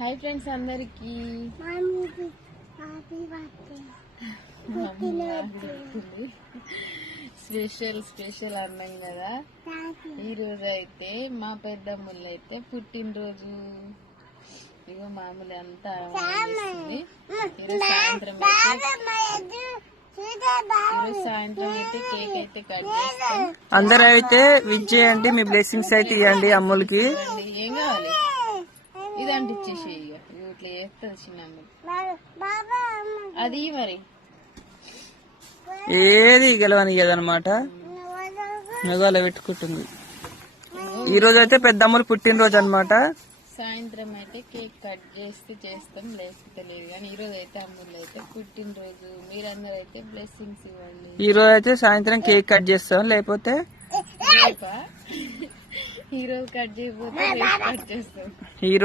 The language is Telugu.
హాయ్ ఫ్రెండ్స్ అందరికి స్పెషల్ అన్నాం కదా. ఈ రోజు అయితే మా పెద్దమ్మలు అయితే పుట్టినరోజు. ఇగో మామూలు అంతా సాయంత్రం అయితే కేక్ అయితే కట్ చేస్తాం. అందరూ అయితే విజ్ చేయండి, మీ బ్లెస్సింగ్స్ అయితే ఇవ్వండి అమ్ములకి. ఏం కావాలి ఇది అంటే ఇచ్చేసి ఇట్లా చేస్తుంది చిన్న అది మరి ఏది గెలవనియదనమాట. మెగాలో పెట్టుకుంటుంది. ఈ రోజు అయితే పెద్దమ్మలు పుట్టినరోజు అనమాట. సాయంత్రం అయితే కేక్ కట్ చేస్తాం, లేకపోతే లేదు. కానీ ఈ రోజు అయితే అమ్ములు అయితే పుట్టినరోజు. మీరందరూ అయితే బ్లెస్సింగ్స్ ఇవ్వండి. ఈ రోజు అయితే సాయంత్రం కేక్ కట్ చేస్తాం, లేకపోతే ఈ రోజు కట్ చేయకపోతే కట్ చేస్తాం.